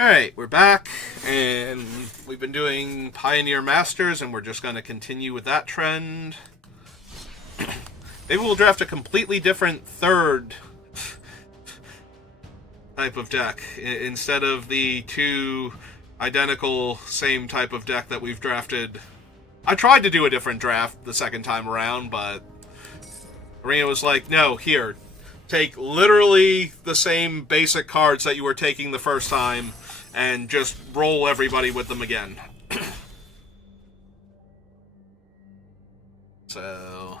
Alright, we're back, and we've been doing Pioneer Masters, and we're just going to continue with that trend. Maybe we'll draft a completely different third type of deck instead of the two identical same type of deck that we've drafted. I tried to do a different draft the second time around, but Arena was like, no, here, take literally the same basic cards that you were taking the first time and just roll everybody with them again. So,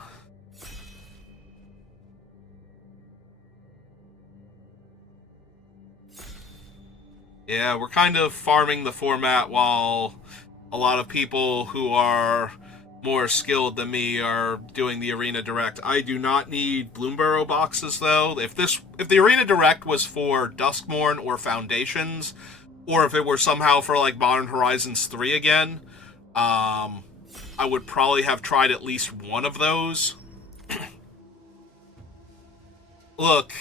yeah, we're kind of farming the format while a lot of people who are more skilled than me are doing the Arena Direct. I do not need Bloomburrow boxes though. If the Arena Direct was for Duskmourn or Foundations, or if it were somehow for like Modern Horizons 3 again, I would probably have tried at least one of those. Look,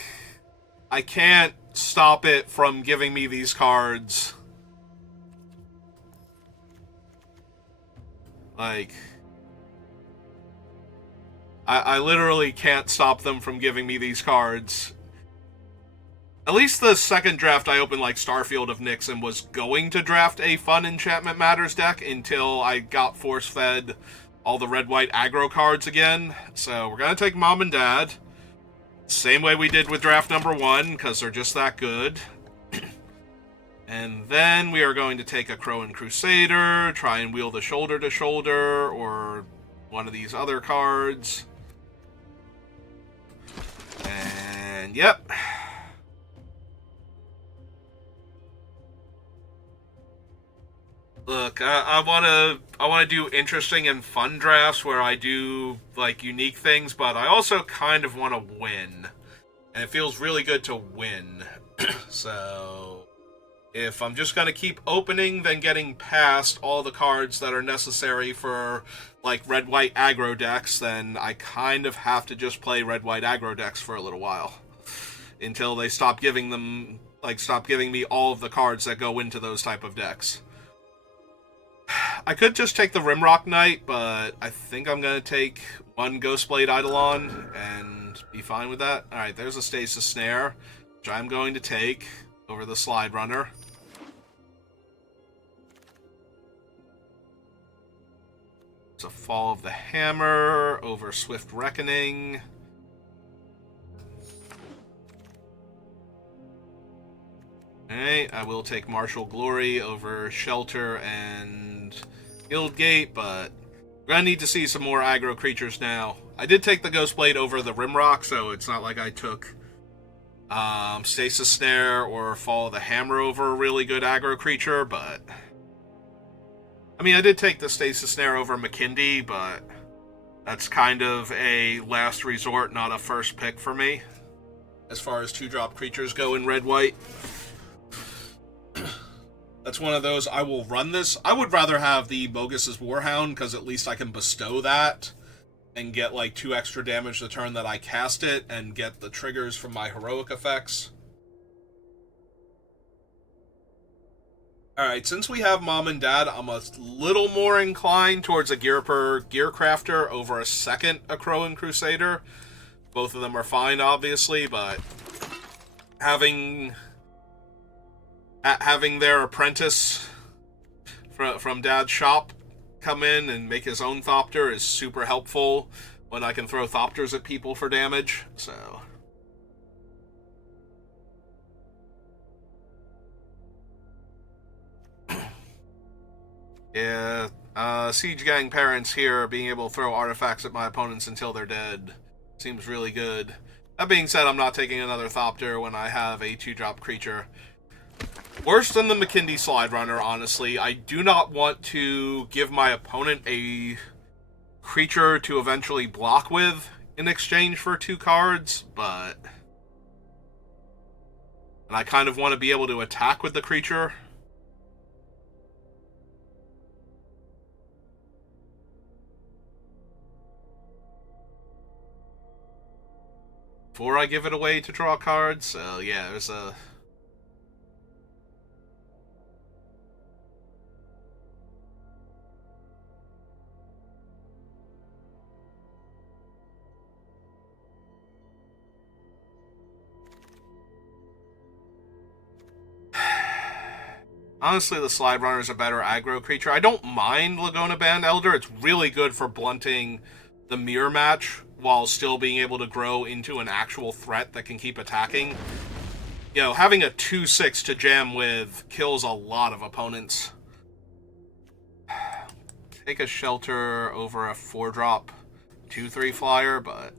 I can't stop it from giving me these cards. Like, I literally can't stop them from giving me these cards. At least the second draft I opened, like Starfield of Nyx, and was going to draft a fun Enchantment Matters deck until I got force fed all the red-white aggro cards again. So we're going to take Mom and Dad. Same way we did with draft number one, because they're just that good. And then we are going to take a Crowan Crusader, try and wheel the Shoulder to Shoulder, or one of these other cards. And yep. Look, I wanna do interesting and fun drafts where I do like unique things, but I also kind of want to win, and it feels really good to win. So if I'm just gonna keep opening, then getting past all the cards that are necessary for like red white aggro decks, then I kind of have to just play red white aggro decks for a little while until they stop giving me all of the cards that go into those type of decks. I could just take the Rimrock Knight, but I think I'm going to take one Ghostblade Eidolon and be fine with that. Alright, there's a Stasis Snare, which I'm going to take over the Slide Runner. It's a Fall of the Hammer over Swift Reckoning. Alright, I will take Martial Glory over Shelter and Guildgate, but we're gonna need to see some more aggro creatures now. I did take the Ghostblade over the Rimrock, so it's not like I took Stasis Snare or Fall of the Hammer over a really good aggro creature, but I mean, I did take the Stasis Snare over McKindy, but that's kind of a last resort, not a first pick for me as far as 2-drop creatures go in red-white. That's one of those, I will run this. I would rather have the Mogus's Warhound, because at least I can bestow that and get like 2 extra damage the turn that I cast it and get the triggers from my heroic effects. Alright, since we have Mom and Dad, I'm a little more inclined towards a Gearcrafter over a second Crowan Crusader. Both of them are fine, obviously, but having their apprentice from Dad's shop come in and make his own Thopter is super helpful when I can throw Thopters at people for damage. So yeah, Siege Gang parents here being able to throw artifacts at my opponents until they're dead seems really good. That being said, I'm not taking another Thopter when I have a 2-drop creature. Worse than the McKindy Slide Runner, honestly. I do not want to give my opponent a creature to eventually block with in exchange for 2 cards, but and I kind of want to be able to attack with the creature. Before I give it away to draw cards. So yeah, there's a Honestly, the Slide Runner is a better aggro creature. I don't mind Laguna Band Elder. It's really good for blunting the mirror match while still being able to grow into an actual threat that can keep attacking. You know, having a 2/6 to jam with kills a lot of opponents. Take a Shelter over a 4-drop 2/3 flyer, but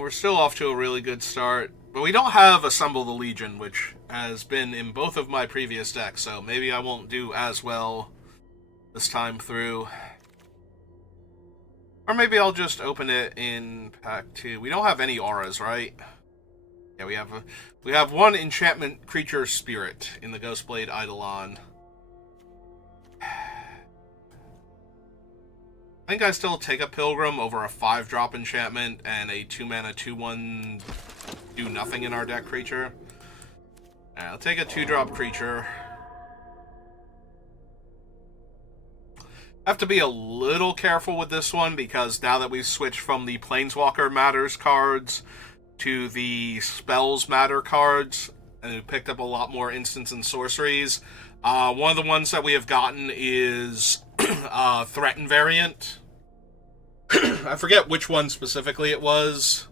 we're still off to a really good start. But we don't have Assemble the Legion, which has been in both of my previous decks, so maybe I won't do as well this time through. Or maybe I'll just open it in pack 2. We don't have any auras, right? Yeah, we have one enchantment creature spirit in the Ghostblade Eidolon. I think I still take a Pilgrim over a 5-drop enchantment and a 2-mana 2/1 do nothing in our deck creature. Right, I'll take a 2-drop creature. I have to be a little careful with this one because now that we've switched from the Planeswalker Matters cards to the Spells Matter cards, and we picked up a lot more instants and sorceries. One of the ones that we have gotten is Threaten variant. I forget which one specifically it was.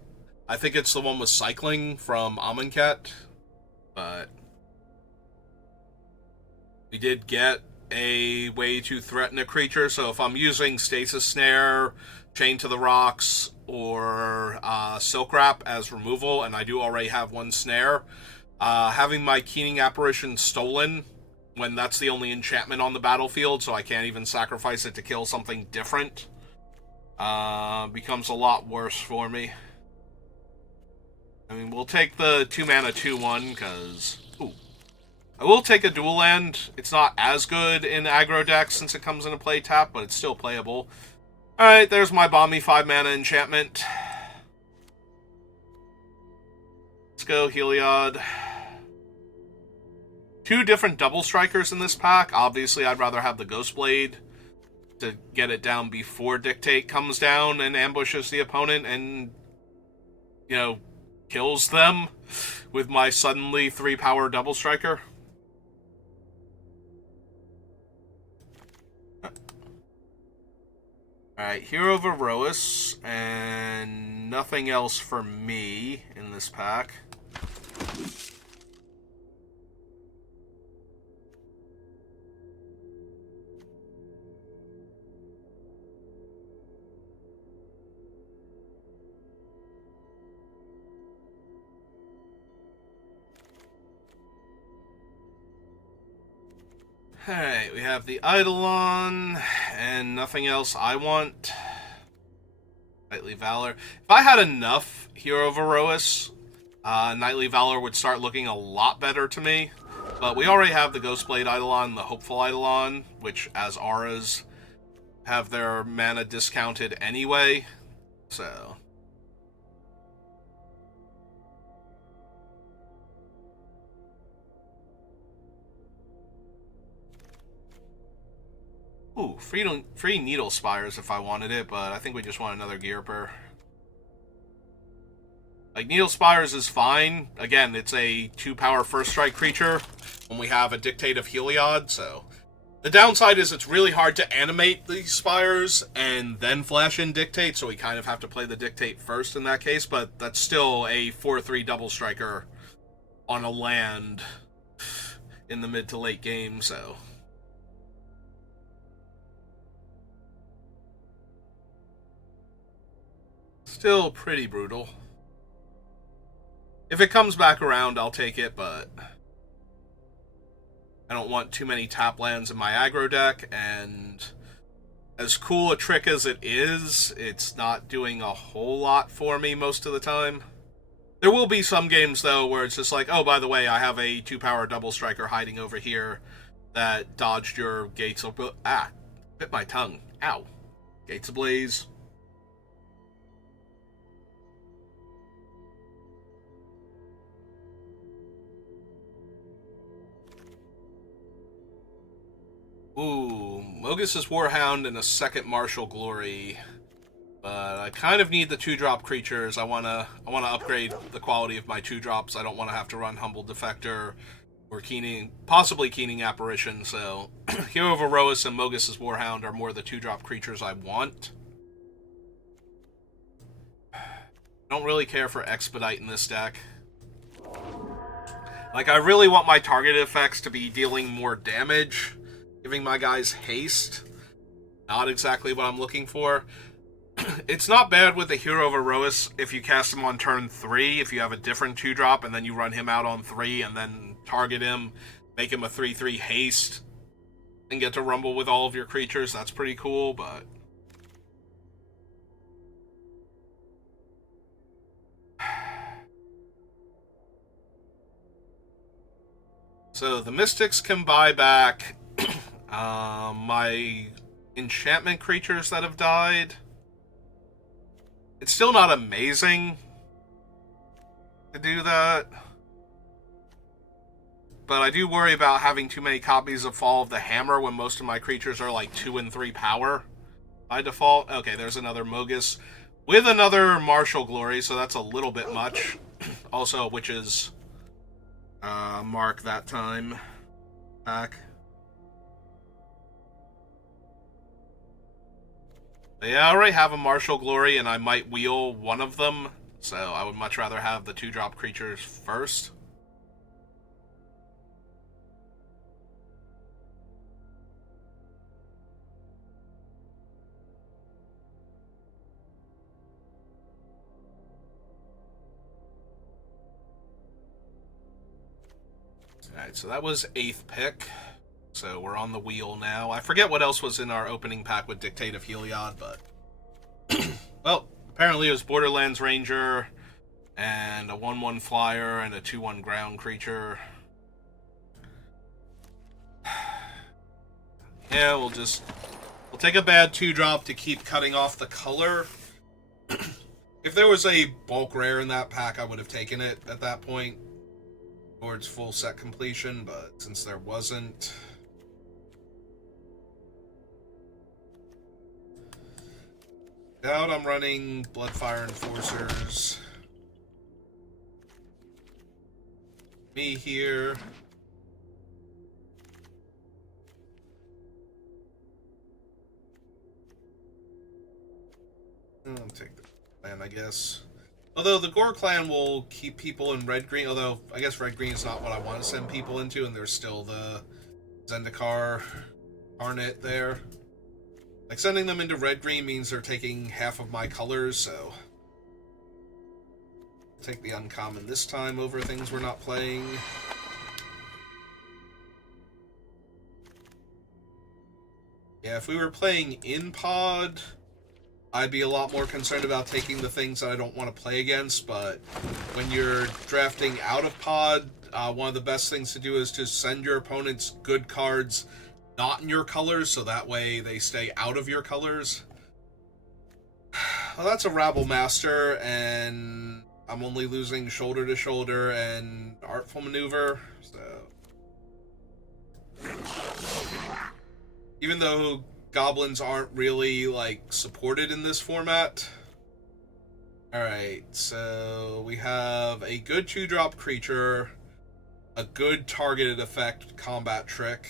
I think it's the one with cycling from Amonkhet. But we did get a way to threaten a creature, so if I'm using Stasis Snare, Chain to the Rocks, or Silk Wrap as removal, and I do already have one snare, having my Keening Apparition stolen when that's the only enchantment on the battlefield, so I can't even sacrifice it to kill something different, becomes a lot worse for me. I mean, we'll take the 2-mana 2/1, because... I will take a dual land. It's not as good in aggro decks since it comes into play tap, but it's still playable. Alright, there's my Balmy 5-mana enchantment. Let's go, Heliod. 2 different double strikers in this pack. Obviously, I'd rather have the Ghostblade to get it down before Dictate comes down and ambushes the opponent and, you know, kills them with my suddenly 3-power double striker. Alright, Hero of Aerois, and nothing else for me in this pack. Alright, we have the Eidolon, and nothing else I want. Knightly Valor. If I had enough Hero of Aerois, Knightly Valor would start looking a lot better to me. But we already have the Ghostblade Eidolon, the Hopeful Eidolon, which, as auras, have their mana discounted anyway. So... Ooh, free Needle Spires if I wanted it, but I think we just want another Gearper. Like, Needle Spires is fine. Again, it's a 2-power first strike creature when we have a Dictate of Heliod, so... The downside is it's really hard to animate these Spires and then flash in Dictate, so we kind of have to play the Dictate first in that case, but that's still a 4/3 double striker on a land in the mid to late game, so... Still pretty brutal. If it comes back around, I'll take it, but I don't want too many tap lands in my aggro deck, and as cool a trick as it is, it's not doing a whole lot for me most of the time. There will be some games, though, where it's just like, oh, by the way, I have a 2-power double striker hiding over here that dodged your Gates of... Ah, bit my tongue. Ow. Gates Ablaze. Mogus's Warhound and a second Martial Glory. But I kind of need the 2-drop creatures. I wanna upgrade the quality of my 2-drops. I don't want to have to run Humble Defector or possibly Keening Apparition. So Hero of Erois and Mogus's Warhound are more the 2-drop creatures I want. Don't really care for Expedite in this deck. Like, I really want my targeted effects to be dealing more damage, giving my guys haste. Not exactly what I'm looking for. It's not bad with the Hero of Erois if you cast him on turn 3, if you have a different 2-drop, and then you run him out on 3, and then target him, make him a 3/3 haste, and get to rumble with all of your creatures. That's pretty cool, but... So, the Mystics can buy back my enchantment creatures that have died. It's still not amazing to do that. But I do worry about having too many copies of Fall of the Hammer when most of my creatures are like 2 and 3 power by default. Okay, there's another Mogus with another Martial Glory, so that's a little bit much. Also, Witch's Mark that time back. Yeah, I already have a Martial Glory, and I might wheel one of them, so I would much rather have the 2-drop creatures first. Alright, so that was 8th pick. So we're on the wheel now. I forget what else was in our opening pack with Dictate of Heliod, but... well, apparently it was Borderlands Ranger, and a 1/1 flyer, and a 2/1 ground creature. Yeah, we'll take a bad 2-drop to keep cutting off the color. If there was a bulk rare in that pack, I would have taken it at that point towards full set completion, but since there wasn't... Out, I'm running Bloodfire Enforcers. Me here. I'll take the clan, I guess. Although the Gore clan will keep people in red-green, although I guess red-green is not what I want to send people into, and there's still the Zendikar Arnett there. Like, sending them into red-green means they're taking half of my colors, so... take the uncommon this time over things we're not playing. Yeah, if we were playing in pod, I'd be a lot more concerned about taking the things that I don't want to play against, but when you're drafting out of pod, one of the best things to do is to send your opponents good cards not in your colors, so that way they stay out of your colors. Well, that's a Rabble Master, and I'm only losing Shoulder to Shoulder and Artful Maneuver, so... even though goblins aren't really, like, supported in this format. Alright, so we have a good 2-drop creature, a good targeted effect combat trick.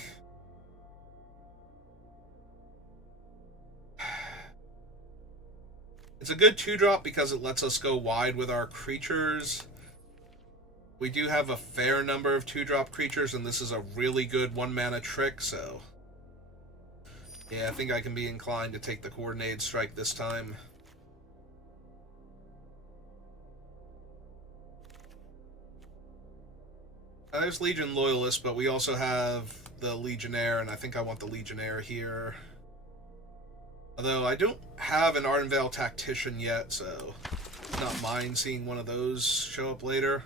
It's a good 2-drop because it lets us go wide with our creatures. We do have a fair number of 2-drop creatures, and this is a really good 1-mana trick, so... yeah, I think I can be inclined to take the Coordinated Strike this time. There's Legion Loyalist, but we also have the Legionnaire, and I think I want the Legionnaire here. Although I don't have an Ardenvale Tactician yet, so not mind seeing one of those show up later.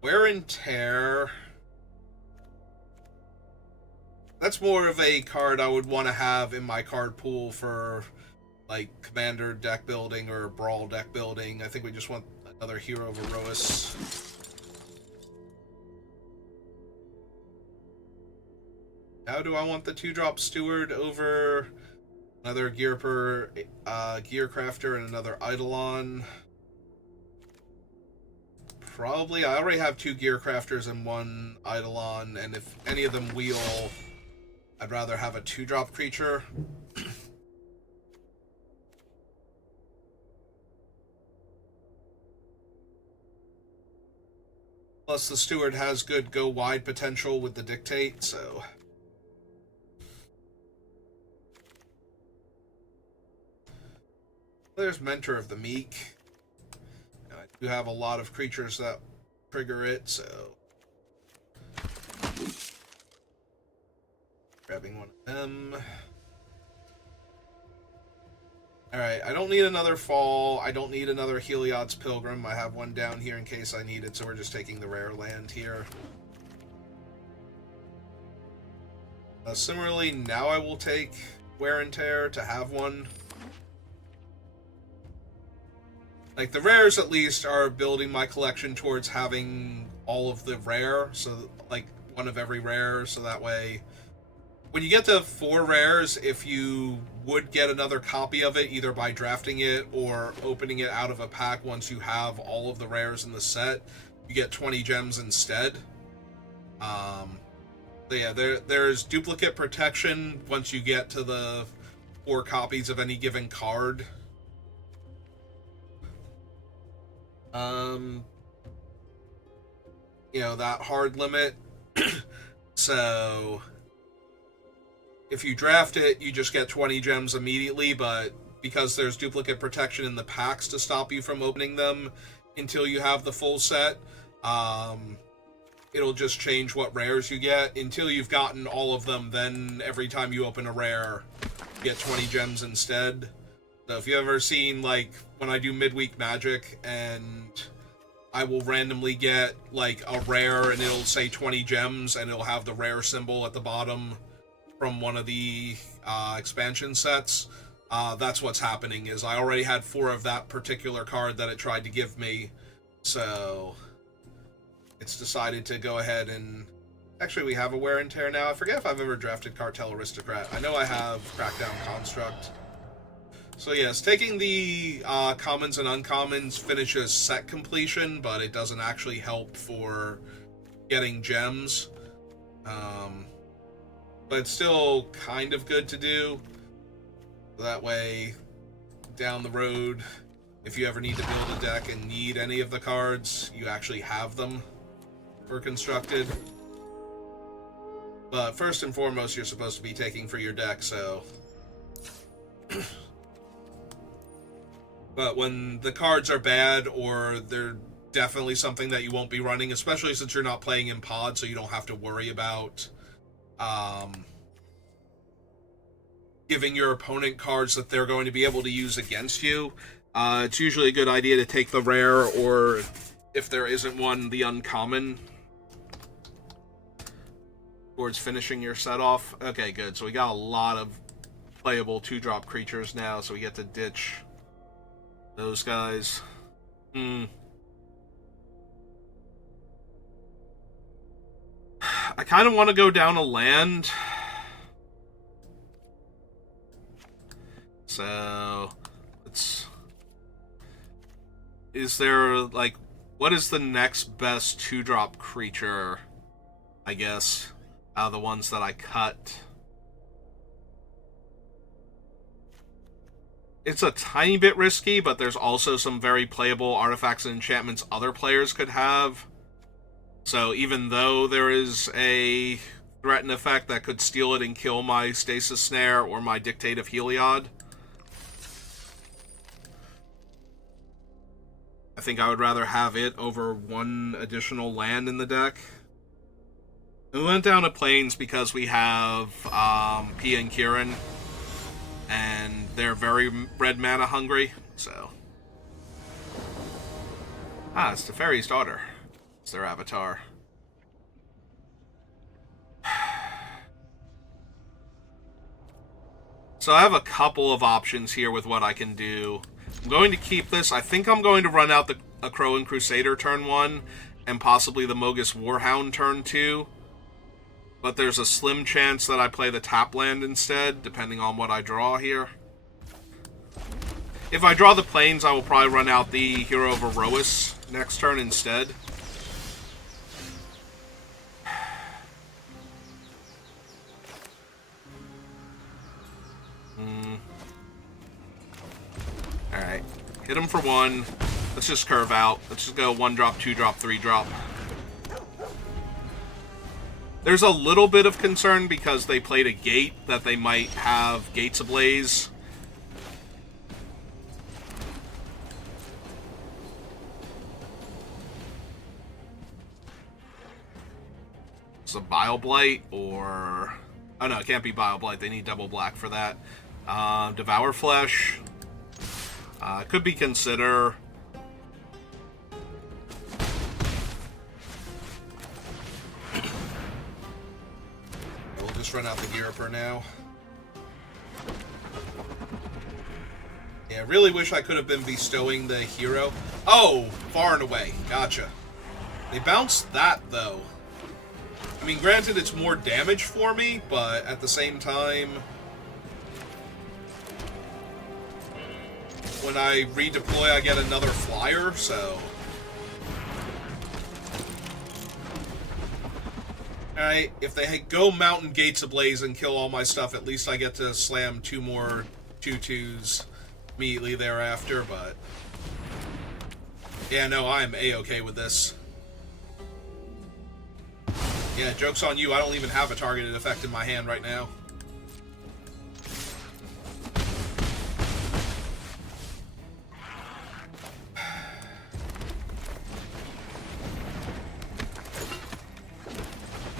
Wear and Tear. That's more of a card I would want to have in my card pool for, like, Commander deck building or Brawl deck building. I think we just want another Hero of Erois. Now do I want the 2-drop Steward over another Gear Crafter and another Eidolon? Probably. I already have 2 Gear Crafters and 1 Eidolon, and if any of them wheel, I'd rather have a 2-drop creature. Plus, the Steward has good go-wide potential with the Dictate, so... There's Mentor of the Meek. I do have a lot of creatures that trigger it, so... Grabbing one of them. Alright, I don't need another Fall. I don't need another Heliod's Pilgrim. I have one down here in case I need it, so we're just taking the rare land here. Similarly, now I will take Wear and Tear to have one. Like, the rares, at least, are building my collection towards having all of the rare, so, like, one of every rare, so that way... When you get to 4 rares, if you would get another copy of it, either by drafting it or opening it out of a pack once you have all of the rares in the set, you get 20 gems instead. But yeah, there's duplicate protection once you get to the 4 copies of any given card. You know, that hard limit. So... If you draft it, you just get 20 gems immediately, but because there's duplicate protection in the packs to stop you from opening them until you have the full set, it'll just change what rares you get. Until you've gotten all of them, then every time you open a rare, you get 20 gems instead. So if you've ever seen, like, when I do midweek magic, and I will randomly get, like, a rare, and it'll say 20 gems, and it'll have the rare symbol at the bottom from one of the expansion sets, that's what's happening, is I already had 4 of that particular card that it tried to give me, so it's decided to go ahead and... Actually, we have a Wear and Tear now. I forget if I've ever drafted Cartel Aristocrat. I know I have Crackdown Construct. So yes, taking the commons and uncommons finishes set completion, but it doesn't actually help for getting gems. But it's still kind of good to do. That way, down the road, if you ever need to build a deck and need any of the cards, you actually have them for constructed. But first and foremost, you're supposed to be taking for your deck, so... But when the cards are bad, or they're definitely something that you won't be running, especially since you're not playing in pod, so you don't have to worry about giving your opponent cards that they're going to be able to use against you, it's usually a good idea to take the rare, or if there isn't one, the uncommon, towards finishing your set off. Okay, good. So we got a lot of playable 2-drop creatures now, so we get to ditch those guys. I kind of want to go down a land. So, let's... Is there, like... What is the next best 2-drop creature, I guess, out of the ones that I cut? It's a tiny bit risky, but there's also some very playable artifacts and enchantments other players could have. So even though there is a threaten effect that could steal it and kill my Stasis Snare or my Dictate of Heliod, I think I would rather have it over one additional land in the deck. We went down to Plains because we have Pia and Kieran, and they're very red mana hungry, so... Ah, it's Teferi's daughter. It's their avatar. So I have a couple of options here with what I can do. I'm going to keep this. I think I'm going to run out the Akroan Crusader turn 1, and possibly the Mogus Warhound turn 2. but there's a slim chance that I play the tap land instead, depending on what I draw here. If I draw the plains, I will probably run out the Hero of Aerois next turn instead. Alright. Hit him for 1. Let's just curve out. Let's just go 1 drop, 2 drop, 3 drop. There's a little bit of concern because they played a gate that they might have Gates Ablaze. It's a Bile Blight or... Oh no, it can't be Bile Blight. They need double black for that. Devour Flesh. Could be Consider. We'll just run out the Ghirapur now. Yeah, really wish I could have been bestowing the hero. Oh, Far and Away. Gotcha. They bounced that, though. I mean, granted, it's more damage for me, but at the same time, when I redeploy, I get another flyer, so... Alright, if they go Mountain Gates Ablaze and kill all my stuff, at least I get to slam 2 more 2/2s immediately thereafter, but... Yeah, no, I'm A-okay with this. Yeah, joke's on you, I don't even have a targeted effect in my hand right now.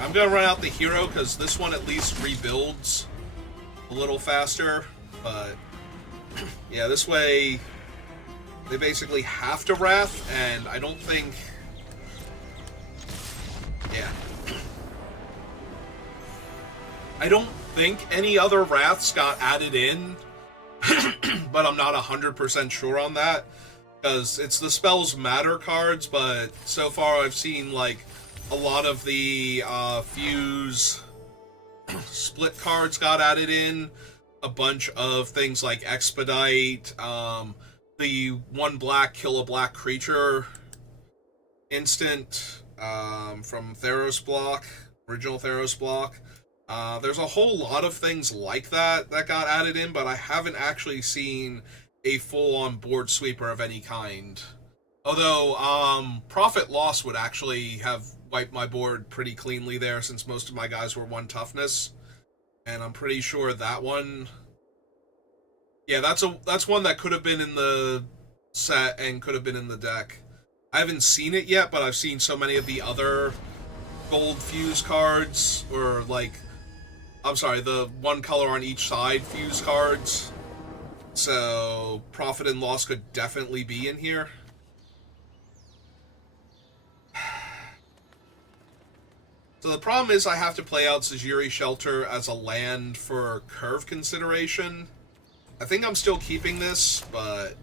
I'm gonna run out the hero because this one at least rebuilds a little faster, but yeah, this way they basically have to Wrath, and I don't think... Yeah. I don't think any other Wraths got added in, but I'm not 100% sure on that, because it's the Spells Matter cards, but so far I've seen, like, a lot of the Fuse split cards got added in, a bunch of things like Expedite, the 1 black kill a black creature instant from Theros block, original Theros block. There's a whole lot of things like that got added in, but I haven't actually seen a full-on board sweeper of any kind. Although, Profit Loss would actually have wiped my board pretty cleanly there, since most of my guys were 1 toughness. And I'm pretty sure that one... Yeah, that's one that could have been in the set and could have been in the deck. I haven't seen it yet, but I've seen so many of the other gold Fuse cards, or like... I'm sorry, the 1 color on each side Fuse cards. So, Profit and Loss could definitely be in here. So the problem is I have to play out Sejiri Shelter as a land for curve consideration. I think I'm still keeping this, but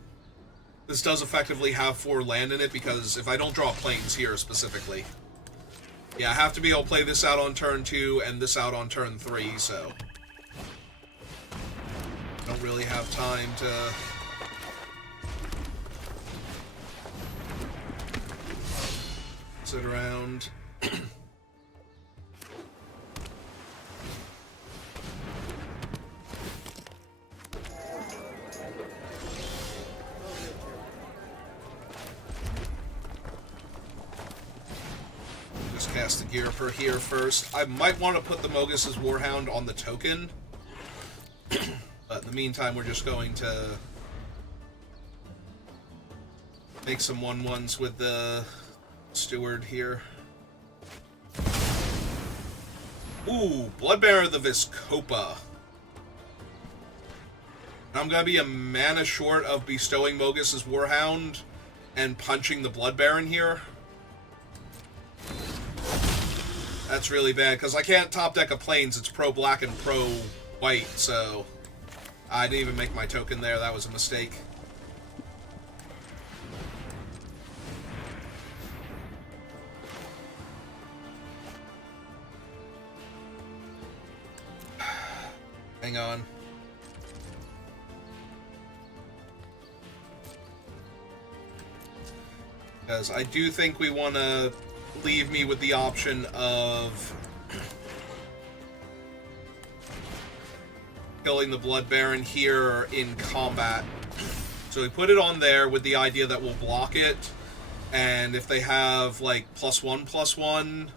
this does effectively have 4 land in it, because if I don't draw plains here specifically. Yeah, I have to be able to play this out on turn 2 and this out on turn 3, so... Don't really have time to... sit around. Just cast the Ghirapur here first. I might want to put the Mogis' Warhound on the token. But in the meantime, we're just going to make some 1/1s with the Steward here. Ooh, Bloodbearer the Vizkopa. I'm going to be a mana short of bestowing Mogis' Warhound and punching the Bloodbaron here. That's really bad, because I can't top deck a Plains. It's pro-black and pro-white, so... I didn't even make my token there. That was a mistake. Hang on. Because I do think we want to leave me with the option of killing the Blood Baron here in combat. So we put it on there with the idea that we'll block it, and if they have like +1/+1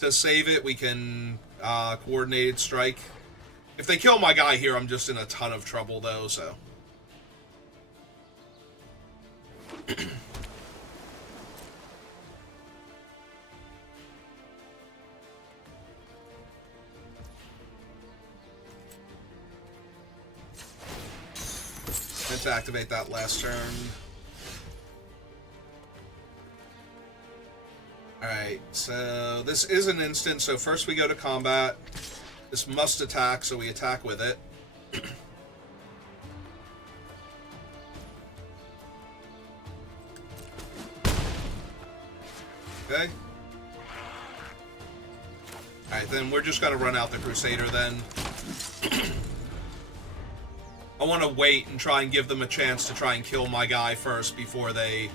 to save it, we can coordinated strike. If they kill my guy here, I'm just in a ton of trouble though, so. Meant to activate that last turn. Alright, so this is an instant, so first we go to combat. This must attack, so we attack with it. Okay. Alright, then we're just gonna run out the Crusader then. I want to wait and try and give them a chance to try and kill my guy first before they...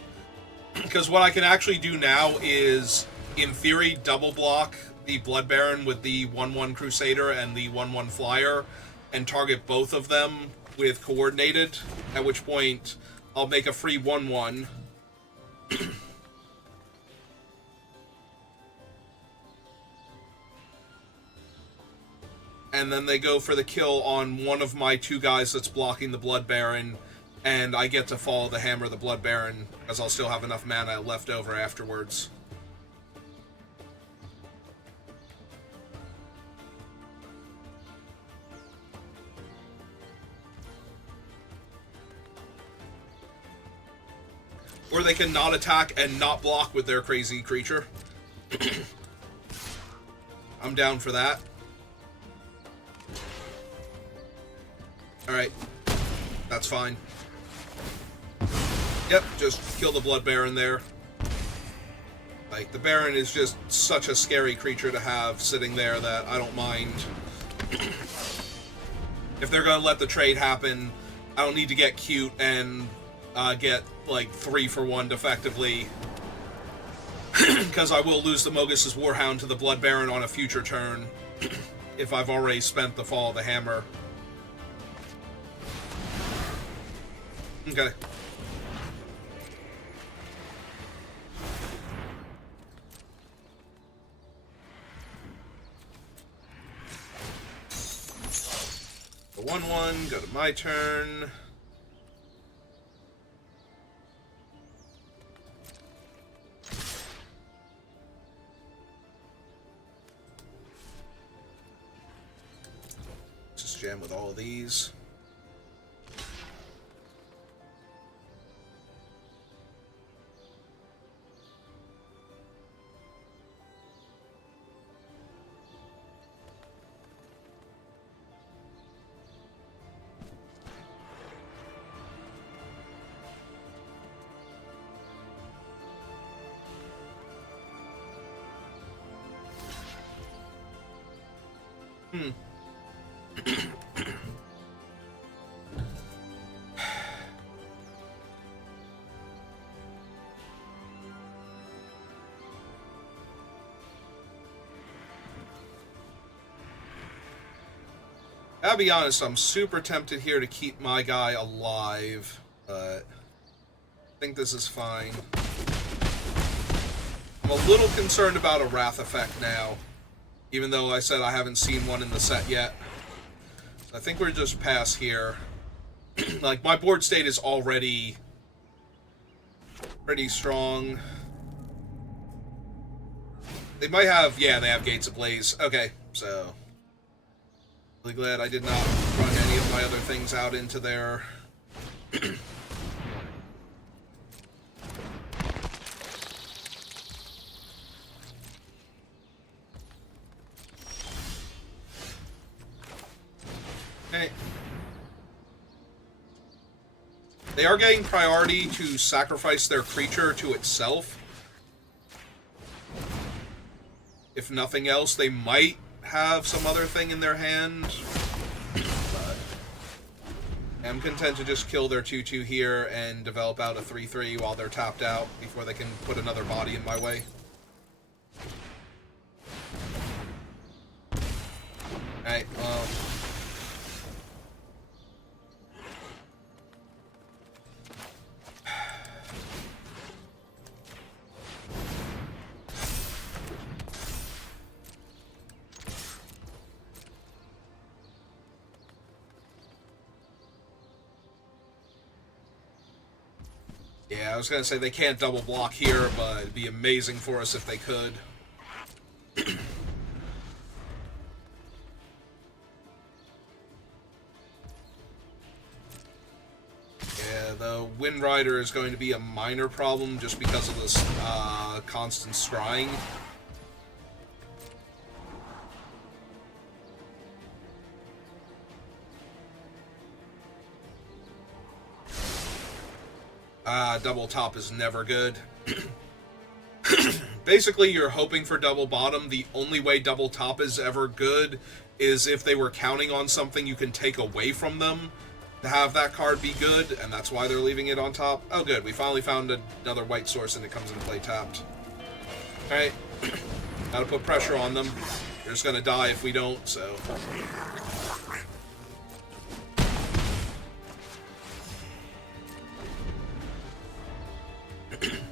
Because what I can actually do now is, in theory, double block the Blood Baron with the 1/1 Crusader and the 1/1 Flyer, and target both of them with coordinated, at which point I'll make a free 1/1. And then they go for the kill on one of my two guys that's blocking the Blood Baron, and I get to follow the hammer of the Blood Baron, as I'll still have enough mana left over afterwards. Or they can not attack and not block with their crazy creature. I'm down for that. Alright. That's fine. Yep, just kill the Blood Baron there. Like, the Baron is just such a scary creature to have sitting there that I don't mind. If they're gonna let the trade happen, I don't need to get cute and get, like, 3-for-1 defectively. Because I will lose the Mogus's Warhound to the Blood Baron on a future turn if I've already spent the Fall of the Hammer. Okay. The 1/1, go to my turn. Just jam with all of these. I'll be honest, I'm super tempted here to keep my guy alive, but I think this is fine. I'm a little concerned about a Wrath effect now, even though I said I haven't seen one in the set yet. I think we're just past here. Like, my board state is already pretty strong. They might have, yeah, they have Gates Ablaze. Okay, so... really glad I did not run any of my other things out into there. Okay. They are getting priority to sacrifice their creature to itself. If nothing else, they might have some other thing in their hand. But I'm content to just kill their 2-2 here and develop out a 3-3 while they're tapped out before they can put another body in my way. Alright, well... Yeah, I was gonna say they can't double block here, but it'd be amazing for us if they could. Yeah, the Wind Rider is going to be a minor problem just because of this constant scrying. Double top is never good. Basically, you're hoping for double bottom. The only way double top is ever good is if they were counting on something you can take away from them to have that card be good, and that's why they're leaving it on top. Oh, good. We finally found another white source, and it comes into play tapped. Alright. Gotta put pressure on them. They're just gonna die if we don't, so...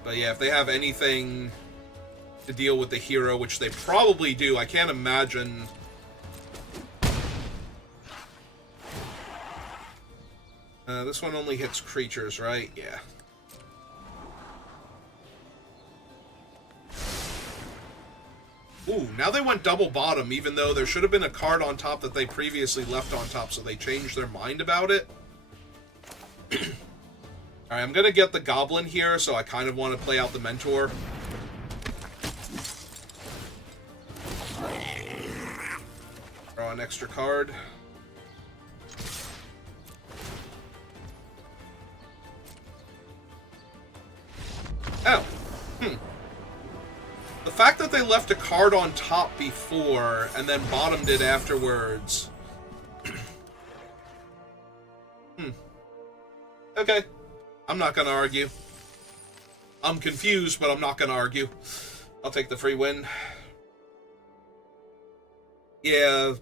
But yeah, if they have anything to deal with the hero, which they probably do, I can't imagine... this one only hits creatures, right? Yeah. Ooh, now they went double bottom, even though there should have been a card on top that they previously left on top, so they changed their mind about it. Alright, I'm gonna get the Goblin here, so I kind of want to play out the Mentor. Draw an extra card. Oh. The fact that they left a card on top before, and then bottomed it afterwards. Okay. I'm not gonna argue. I'm confused, but I'm not gonna argue. I'll take the free win. Yeah,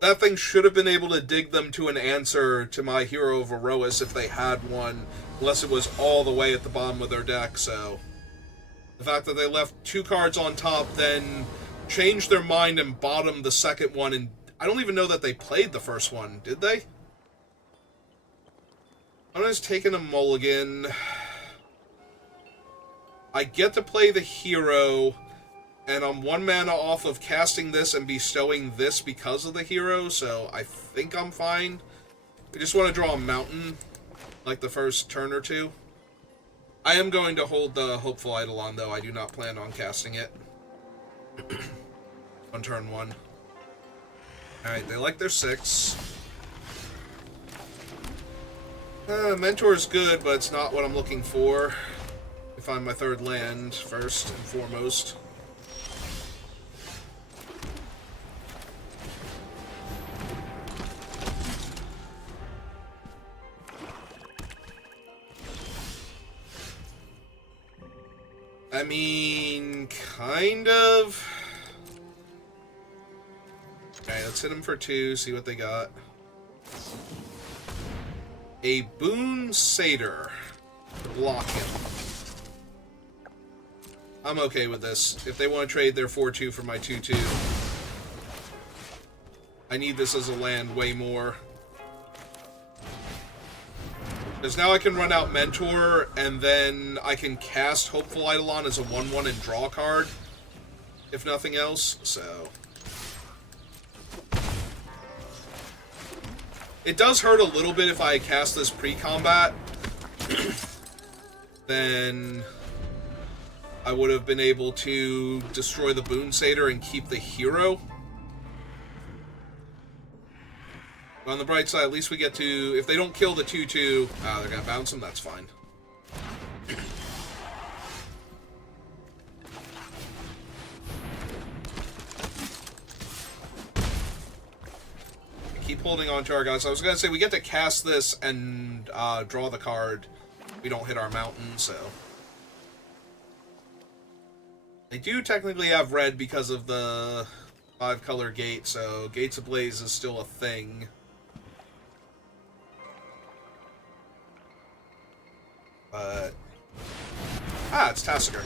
that thing should have been able to dig them to an answer to my Hero of Aerois if they had one, unless it was all the way at the bottom of their deck, so... The fact that they left two cards on top, then changed their mind and bottomed the second one, and I don't even know that they played the first one, did they? I'm just taking a mulligan. I get to play the hero, and I'm 1 mana off of casting this and bestowing this because of the hero, so I think I'm fine. I just want to draw a mountain, like the first turn or two. I am going to hold the Hopeful Eidolon, though. I do not plan on casting it. On turn 1. Alright, they like their 6. Mentor is good, but it's not what I'm looking for. I find my third land first and foremost. I mean, kind of. Alright, let's hit them for 2, see what they got. A Boon Satyr to block him. I'm okay with this. If they want to trade their 4-2 for my 2-2, I need this as a land way more. Because now I can run out Mentor, and then I can cast Hopeful Eidolon as a 1-1 and draw a card, if nothing else, so... It does hurt a little bit if I cast this pre-combat. Then I would have been able to destroy the Boon Satyr and keep the hero. But on the bright side, at least we get to... If they don't kill the 2-2... they're going to bounce him, that's fine. keep holding on to our guys. I was going to say, we get to cast this and draw the card. We don't hit our mountain, so... They do technically have red because of the 5-color gate, so Gates Ablaze is still a thing. But... Ah, it's Tasigur.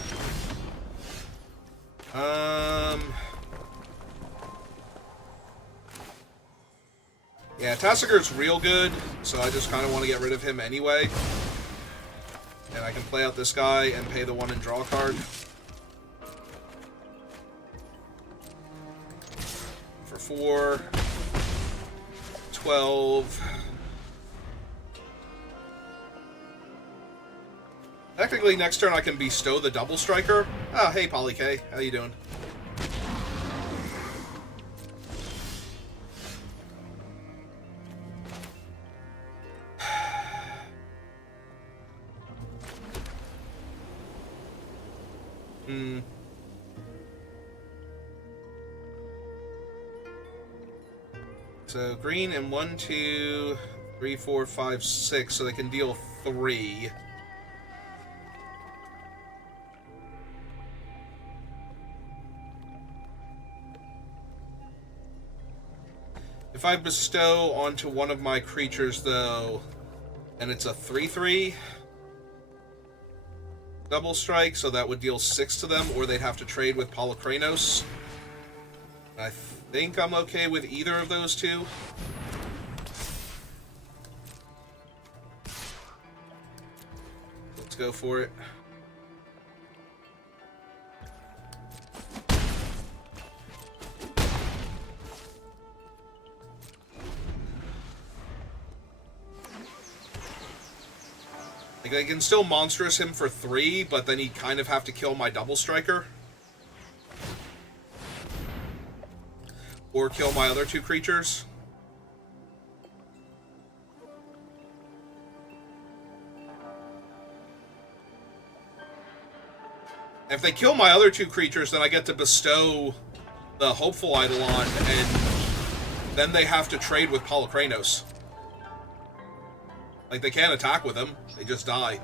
Yeah, Tasigur's real good, so I just kind of want to get rid of him anyway. And I can play out this guy and pay the 1 and draw card. For 4. 12. Technically, next turn I can bestow the Double Striker. Oh, hey, Polly K. How you doing? So green and 1, 2, 3, 4, 5, 6, so they can deal 3. If I bestow onto one of my creatures, though, and it's a 3/3 double strike, so that would deal 6 to them, or they'd have to trade with Polukranos. I think I'm okay with either of those two. Let's go for it. Like, I can still monstrous him for 3, but then he'd kind of have to kill my double striker. Or kill my other 2 creatures. If they kill my other 2 creatures, then I get to bestow the Hopeful Eidolon, and then they have to trade with Polukranos. Like, they can't attack with him. They just die.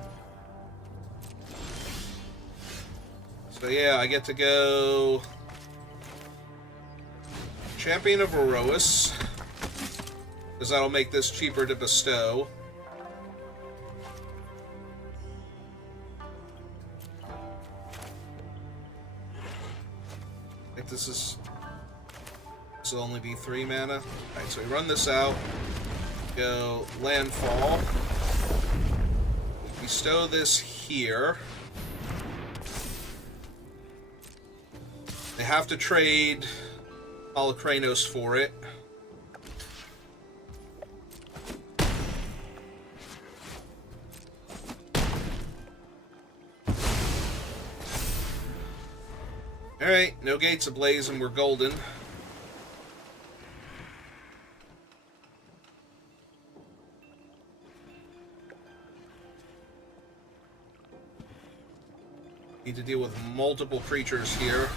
So yeah, I get to go... Champion of Aerois, because that'll make this cheaper to bestow. I think this will only be 3 mana. Alright, so we run this out. Go Landfall. Bestow this here. They have to trade Polukranos for it. Alright, no Gates Ablaze and we're golden. Need to deal with multiple creatures here.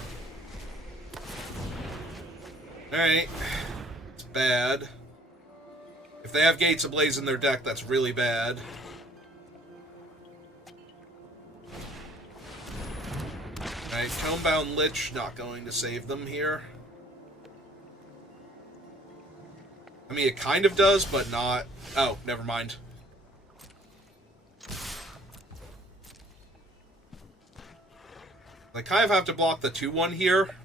Alright. It's bad. If they have Gates Ablaze in their deck, that's really bad. Alright, Tomebound Lich, not going to save them here. I mean, it kind of does, but not... Oh, never mind. I kind of have to block the 2/1 here.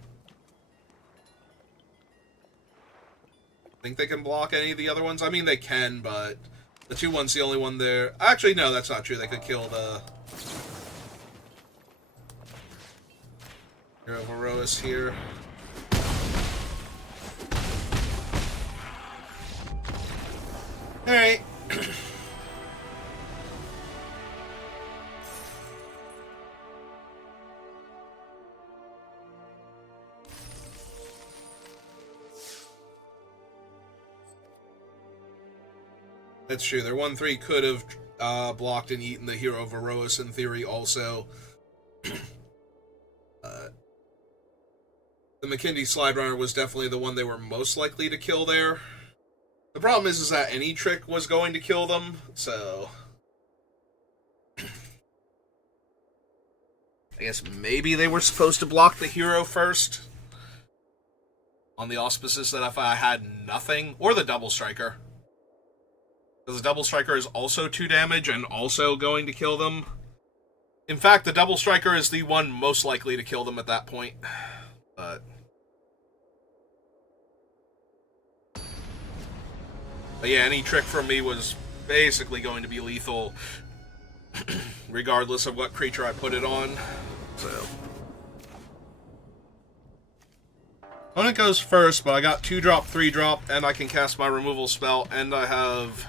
Think they can block any of the other ones? I mean, they can, but the 2/1's the only one there. Actually, no, that's not true. They could kill the Hero of Aerois here. Alright. That's true. Their 1/3 could have blocked and eaten the Hero of Aerois in theory also. The McKindy Slide Runner was definitely the one they were most likely to kill there. The problem is that any trick was going to kill them, so... I guess maybe they were supposed to block the hero first. On the auspices that if I had nothing, or the double striker. Because the double striker is also 2 damage and also going to kill them. In fact, the double striker is the one most likely to kill them at that point. But yeah, any trick from me was basically going to be lethal, regardless of what creature I put it on. So opponent goes first, but I got 2-drop, 3-drop, and I can cast my removal spell, and I have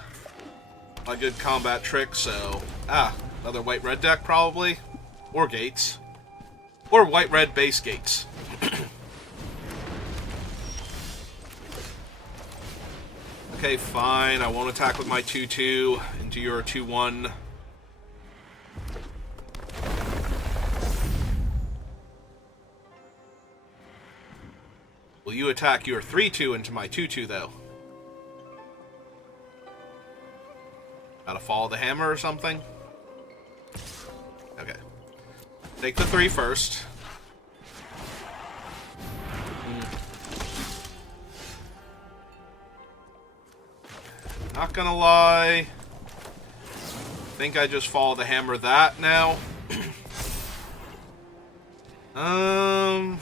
a good combat trick, so... another white-red deck, probably. Or Gates. Or white-red base Gates. Okay, fine. I won't attack with my 2-2 into your 2-1. Will you attack your 3-2 into my 2-2, though? Gotta follow the hammer or something? Okay. Take the 3 first. Not gonna lie. I think I just follow the hammer that now. I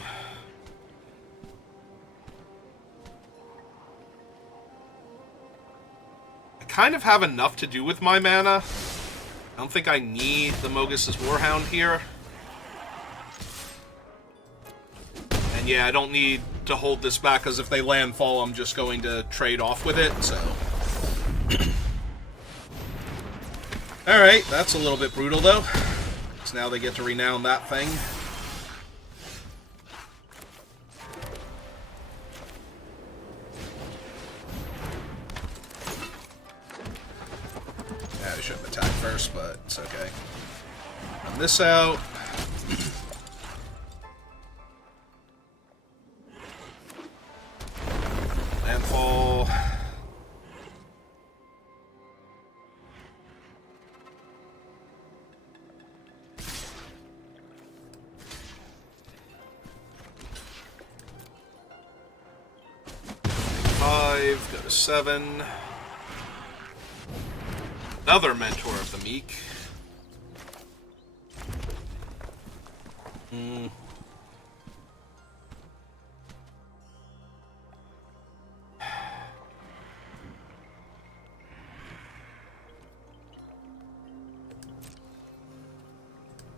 kind of have enough to do with my mana. I don't think I need the Mogus's Warhound here. And yeah, I don't need to hold this back, because if they landfall, I'm just going to trade off with it, so... Alright, that's a little bit brutal, though. So now they get to renown that thing. Yeah, I should have attacked first, but it's okay. Run this out. Landfall. Go to 7. Another Mentor of the Meek.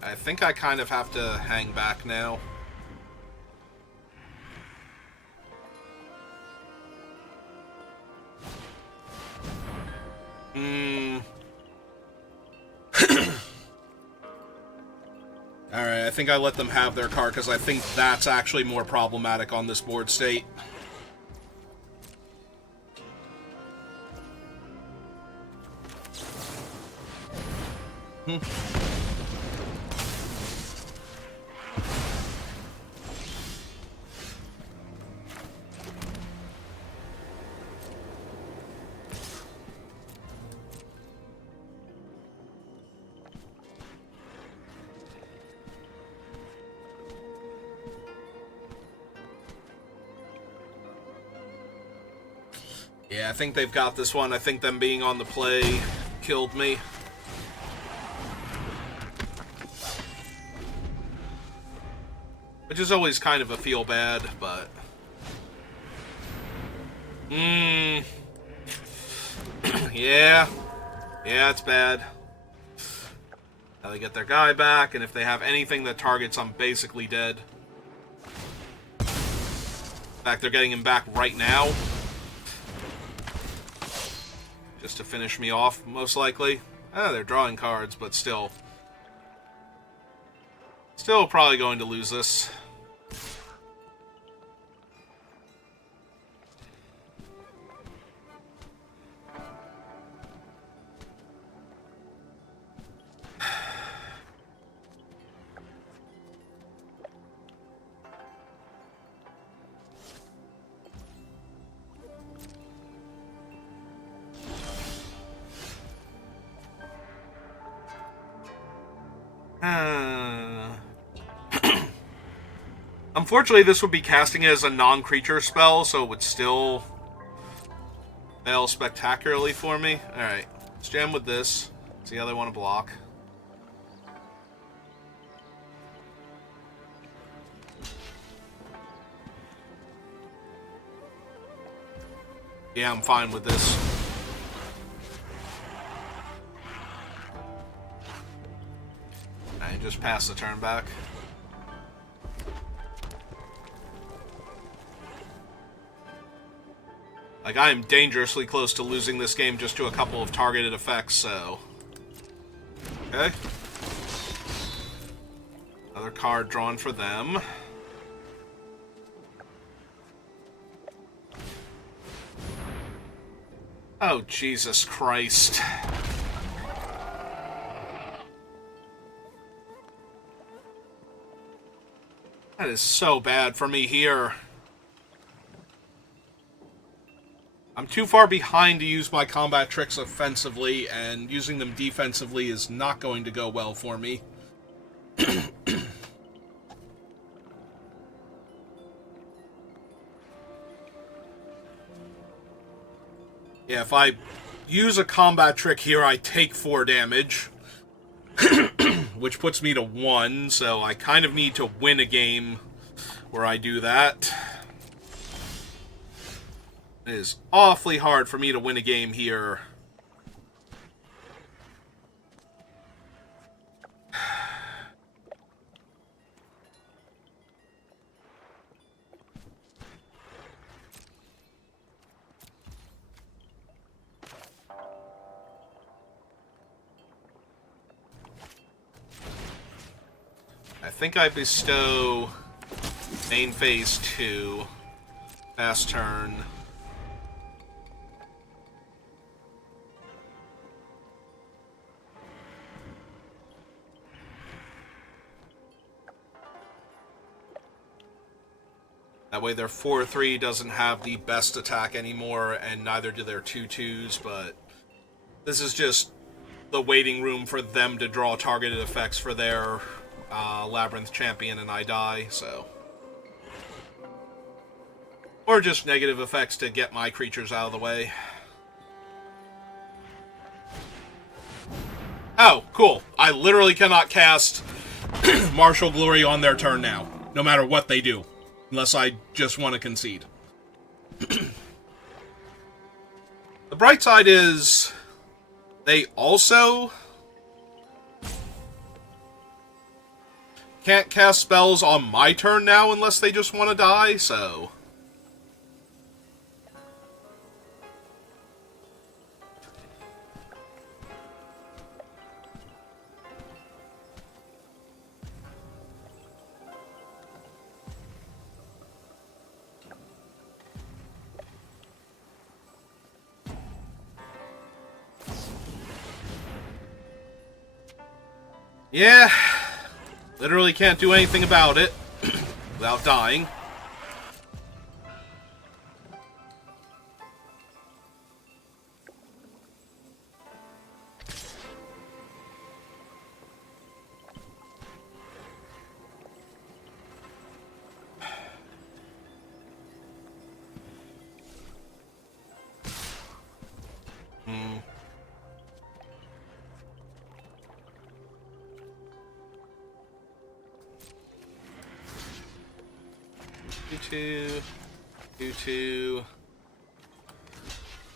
I think I kind of have to hang back now. Alright, I think I let them have their card, because I think that's actually more problematic on this board state. Yeah, I think they've got this one. I think them being on the play killed me. Which is always kind of a feel bad, but... Yeah. Yeah, it's bad. Now they get their guy back, and if they have anything that targets, I'm basically dead. In fact, they're getting him back right now. Just to finish me off, most likely. They're drawing cards, but still. Still probably going to lose this. Unfortunately, this would be casting it as a non-creature spell, so it would still fail spectacularly for me. Alright, let's jam with this. See how they want to block. Yeah, I'm fine with this. And just pass the turn back. Like, I am dangerously close to losing this game just to a couple of targeted effects, so... Okay. Another card drawn for them. Oh, Jesus Christ. That is so bad for me here. I'm too far behind to use my combat tricks offensively, and using them defensively is not going to go well for me. Yeah, if I use a combat trick here, I take 4 damage, which puts me to 1, so I kind of need to win a game where I do that. It is awfully hard for me to win a game here. I think I bestow main phase 2. Fast turn. That way their 4-3 doesn't have the best attack anymore, and neither do their 2-2s, but this is just the waiting room for them to draw targeted effects for their Labyrinth Champion and I die, so... Or just negative effects to get my creatures out of the way. Oh, cool. I literally cannot cast Martial Glory on their turn now, no matter what they do. Unless I just want to concede. The bright side is they also can't cast spells on my turn now unless they just want to die, so... Yeah, literally can't do anything about it without dying. Two.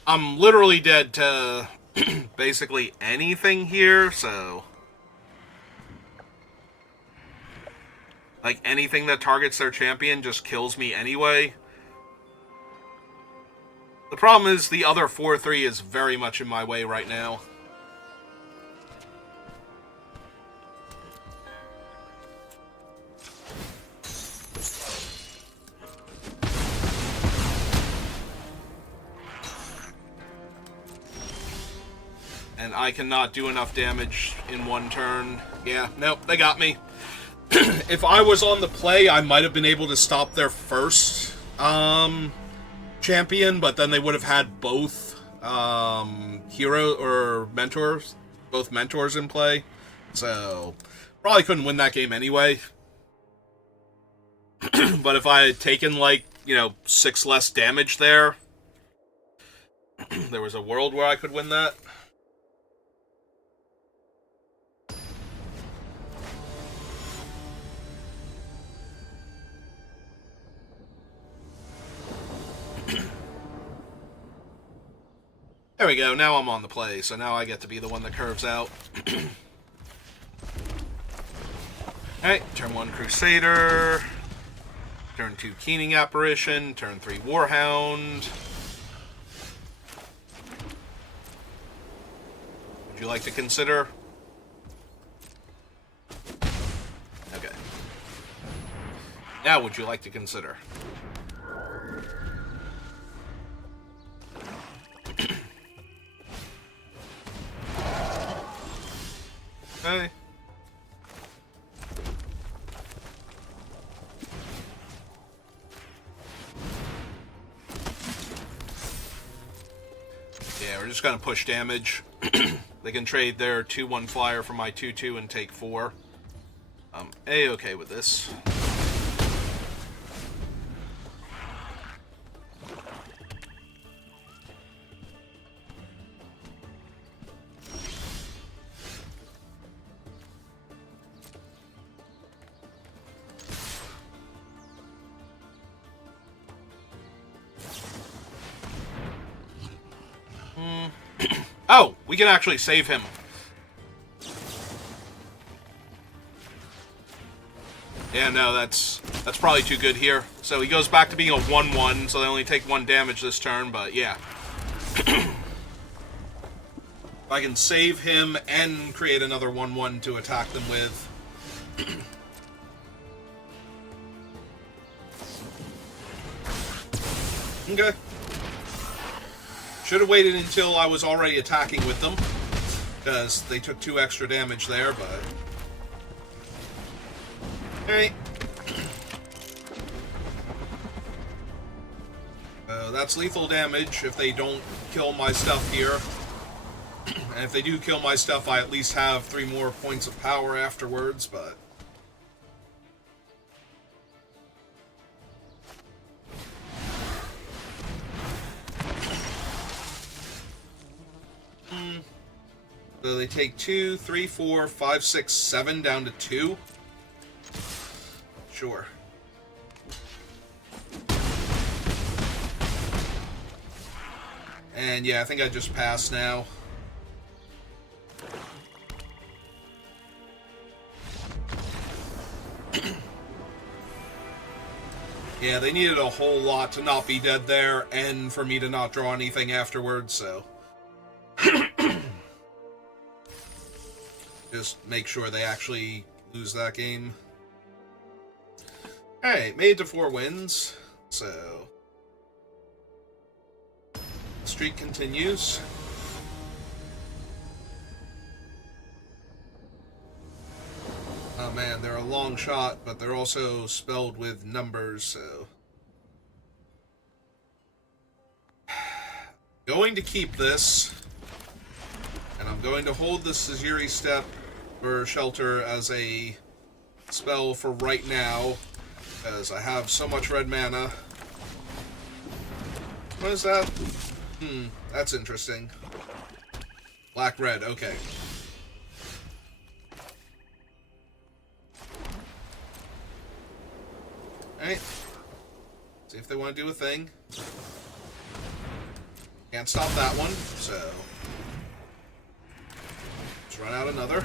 I'm literally dead to basically anything here, so... Like, anything that targets their champion just kills me anyway. The problem is the other 4-3 is very much in my way right now. And I cannot do enough damage in one turn. Yeah, nope, they got me. If I was on the play, I might have been able to stop their first champion, but then they would have had both hero or mentors, both mentors in play. So, probably couldn't win that game anyway. But if I had taken, like, 6 less damage there, there was a world where I could win that. There we go, now I'm on the play, so now I get to be the one that curves out. Alright, turn 1 Crusader, turn 2 Keening Apparition, turn 3 Warhound. Would you like to consider? Okay. Now would you like to consider? Okay. Yeah, we're just gonna push damage. They can trade their 2/1 flyer for my 2/2 and take 4. I'm A-okay with this. Oh, we can actually save him. Yeah, no, that's probably too good here. So he goes back to being a 1/1, so they only take 1 damage this turn, but yeah. If I can save him and create another 1/1 to attack them with. Okay. Should have waited until I was already attacking with them, because they took 2 extra damage there, but... Alright. That's lethal damage if they don't kill my stuff here. And if they do kill my stuff, I at least have 3 more points of power afterwards, but... So they take 2, 3, 4, 5, 6, 7 down to 2. Sure. And yeah, I think I just passed now. Yeah, they needed a whole lot to not be dead there, and for me to not draw anything afterwards, so... Just make sure they actually lose that game. Alright, made it to 4 wins, so... The streak continues. Oh man, they're a long shot, but they're also spelled with numbers, so... Going to keep this, and I'm going to hold the Sejiri Step for Shelter as a spell for right now, because I have so much red mana. What is that? That's interesting. Black-red, okay. Alright. See if they want to do a thing. Can't stop that one, so... Let's run out another.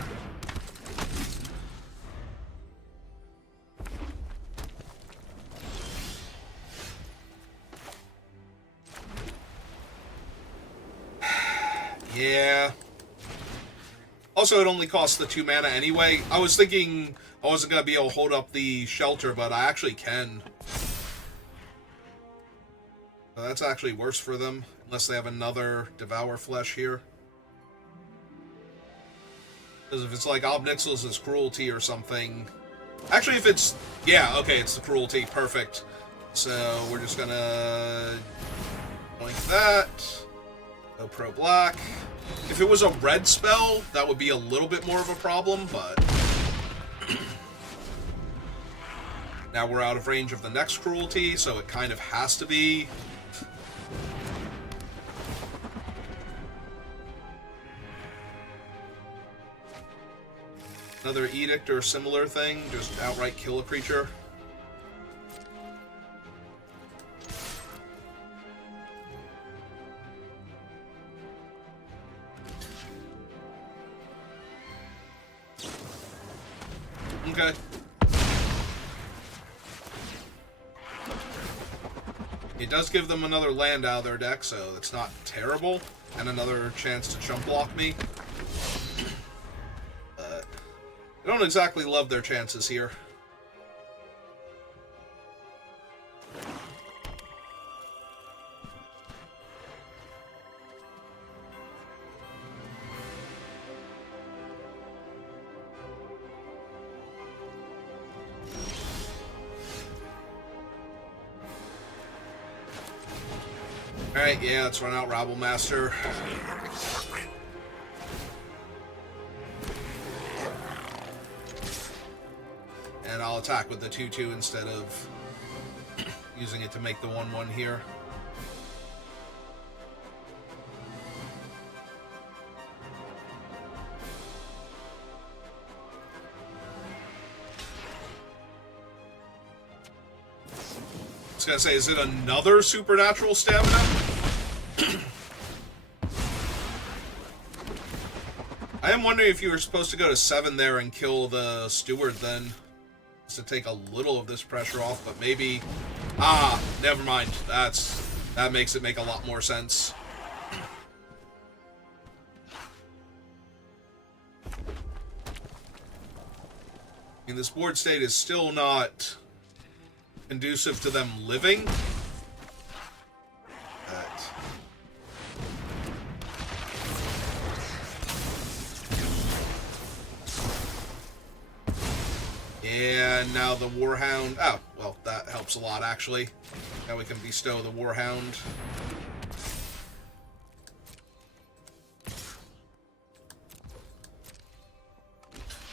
Yeah. Also, it only costs the 2 mana anyway. I was thinking I wasn't going to be able to hold up the Shelter, but I actually can. So that's actually worse for them, unless they have another Devour Flesh here. Because if it's like Ob Nixilis' Cruelty or something... Actually, if it's... Yeah, okay, it's the Cruelty. Perfect. So we're just gonna... like that. Go pro-black. If it was a red spell, that would be a little bit more of a problem, but... Now we're out of range of the next cruelty, so it kind of has to be. Another edict or similar thing, just outright kill a creature. Okay. It does give them another land out of their deck, so it's not terrible, and another chance to chump block me. But I don't exactly love their chances here. Alright, yeah, let's run out Rabble Master. And I'll attack with the 2/2 instead of using it to make the 1/1 here. I was gonna say, is it another supernatural stamina? I am wondering if you were supposed to go to 7 there and kill the steward then, just to take a little of this pressure off, but maybe... Ah, never mind. That makes it make a lot more sense. I mean, this board state is still not conducive to them living. And now the Warhound. Oh, well, that helps a lot, actually. Now we can bestow the Warhound.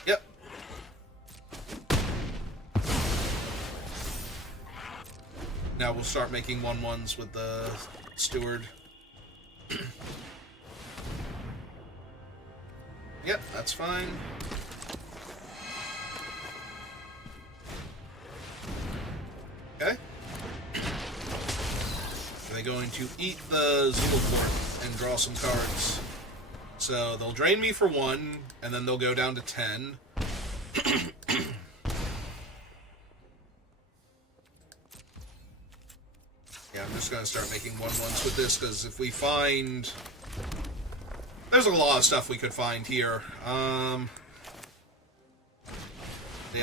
Yep. Now we'll start making 1/1s with the Steward. Yep, that's fine. Okay. Are they going to eat the Zulaport and draw some cards? So they'll drain me for 1, and then they'll go down to 10. Yeah, I'm just going to start making 1/1s with this, because if we find... There's a lot of stuff we could find here. Yeah,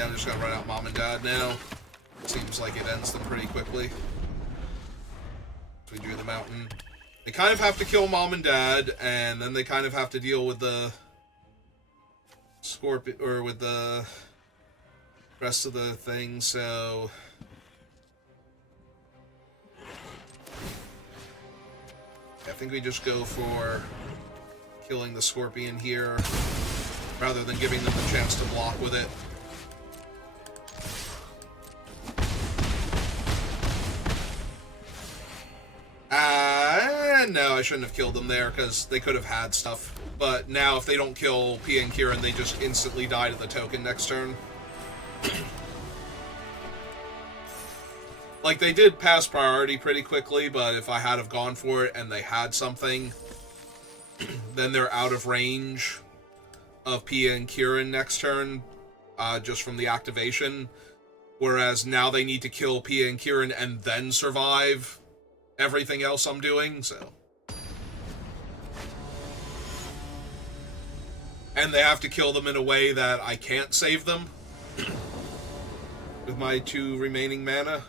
I'm just going to run out Mom and Dad now. Seems like it ends them pretty quickly. We drew the mountain. They kind of have to kill Mom and Dad, and then they kind of have to deal with the Scorpion, or with the rest of the thing, so... I think we just go for killing the Scorpion here, rather than giving them the chance to block with it. No, I shouldn't have killed them there, because they could have had stuff. But now, if they don't kill Pia and Kieran, they just instantly die to the token next turn. Like, they did pass priority pretty quickly, but if I had have gone for it and they had something, then they're out of range of Pia and Kieran next turn, just from the activation. Whereas now they need to kill Pia and Kieran and then survive everything else I'm doing, so... And they have to kill them in a way that I can't save them with my 2 remaining mana.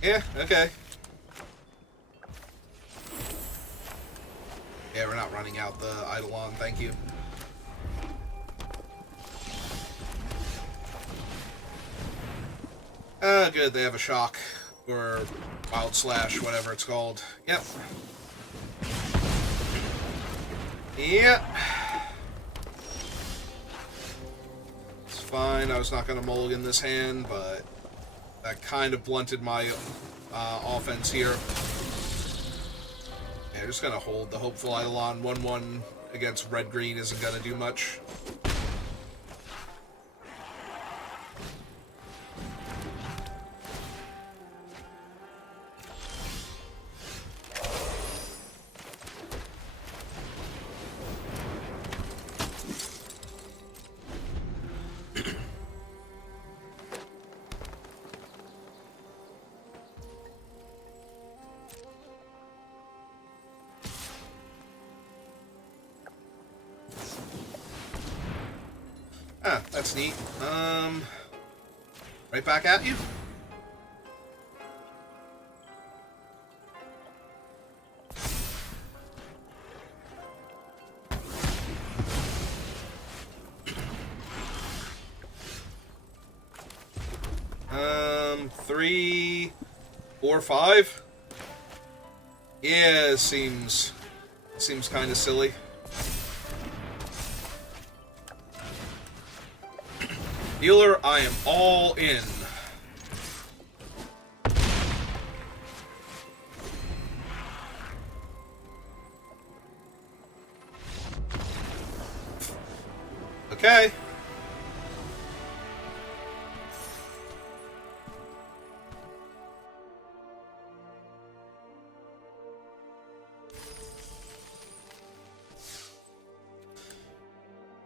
Yeah, okay. Yeah, we're not running out the Eidolon, thank you. Good, they have a shock. Or Wild Slash, whatever it's called. Yep. Yep. It's fine. I was not going to mulligan this hand, but that kind of blunted my offense here. Yeah, just going to hold the Hopeful Eidolon 1-1 against red-green isn't going to do much. Ah, that's neat. Right back at you? Three, 4, 5? Yeah, seems kind of silly. Healer, I am all in. Okay.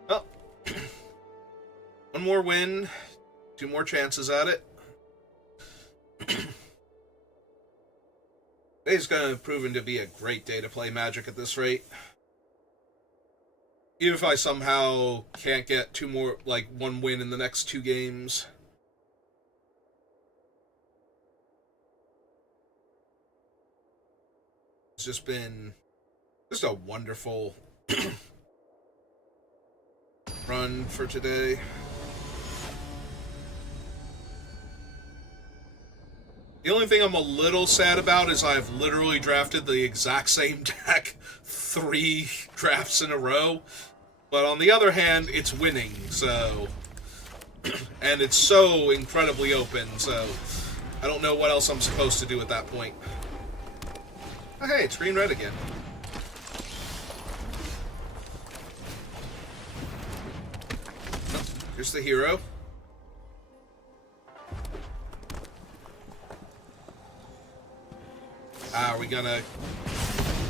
Well, one more win, 2 more chances at it. Today's going to prove to be a great day to play Magic at this rate. Even if I somehow can't get 2 more, like 1 win in the next 2 games. It's just been a wonderful run for today. The only thing I'm a little sad about is I've literally drafted the exact same deck 3 drafts in a row. But on the other hand, it's winning, so... and it's so incredibly open, so... I don't know what else I'm supposed to do at that point. Oh, hey, it's green-red again. Oh, here's the hero. Are we gonna...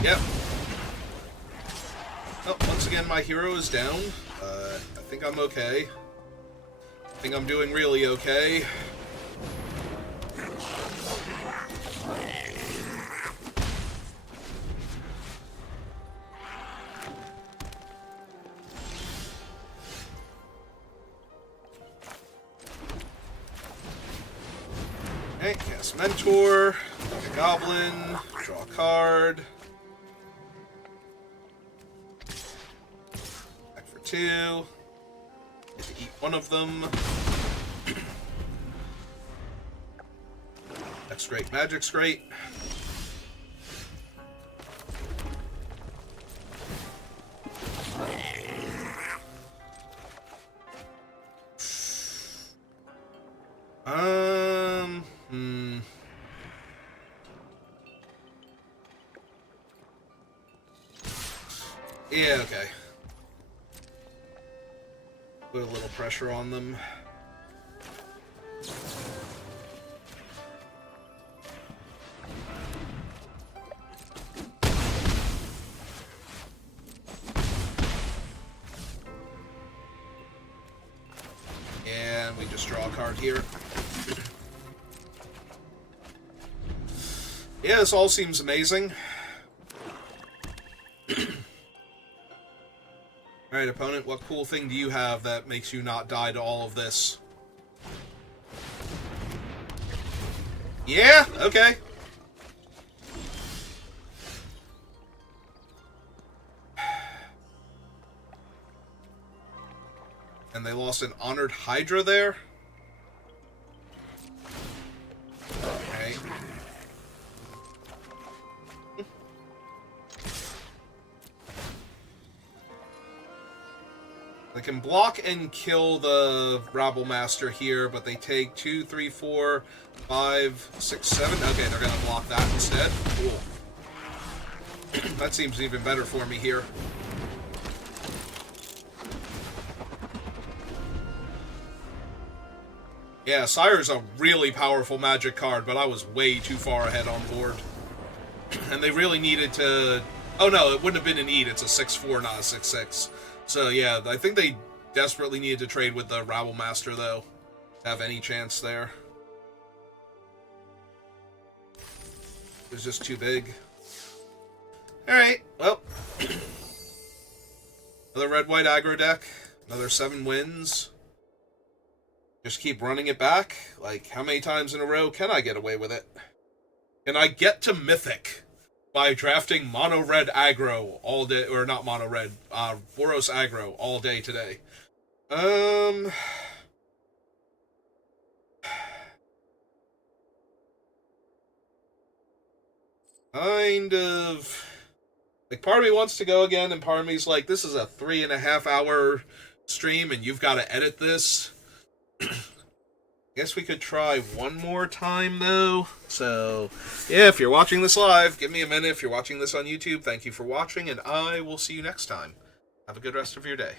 Yep. Oh, once again, my hero is down. I think I'm okay. I think I'm doing really okay. Okay, cast Mentor, make a Goblin, draw a card. Back for 2. Get to eat one of them. That's great. Magic's great. Yeah, okay. Put a little pressure on them. And we just draw a card here. Yeah, this all seems amazing. Alright, opponent, what cool thing do you have that makes you not die to all of this? Yeah? Okay. And they lost an Honored Hydra there? Okay. can block and kill the Rabble Master here, but they take 2, 3, 4, 5, 6, 7. Okay, they're gonna block that instead. Cool. That seems even better for me here. Yeah, Sire's a really powerful magic card, but I was way too far ahead on board. And they really needed to... Oh no, it wouldn't have been an Eat, it's a 6-4, not a 6-6. So yeah, I think they desperately needed to trade with the Rabble Master, though, to have any chance there. It was just too big. Alright, well. Another red-white aggro deck. Another 7 wins. Just keep running it back. Like, how many times in a row can I get away with it? Can I get to Mythic by drafting mono-red aggro all day, or not mono-red, Boros aggro all day today? Kind of... Like, part of me wants to go again, and part of me's like, this is a 3.5 hour stream, and you've got to edit this. Guess we could try one more time, though. So, yeah, if you're watching this live, give me a minute. If you're watching this on YouTube, thank you for watching, and I will see you next time. Have a good rest of your day.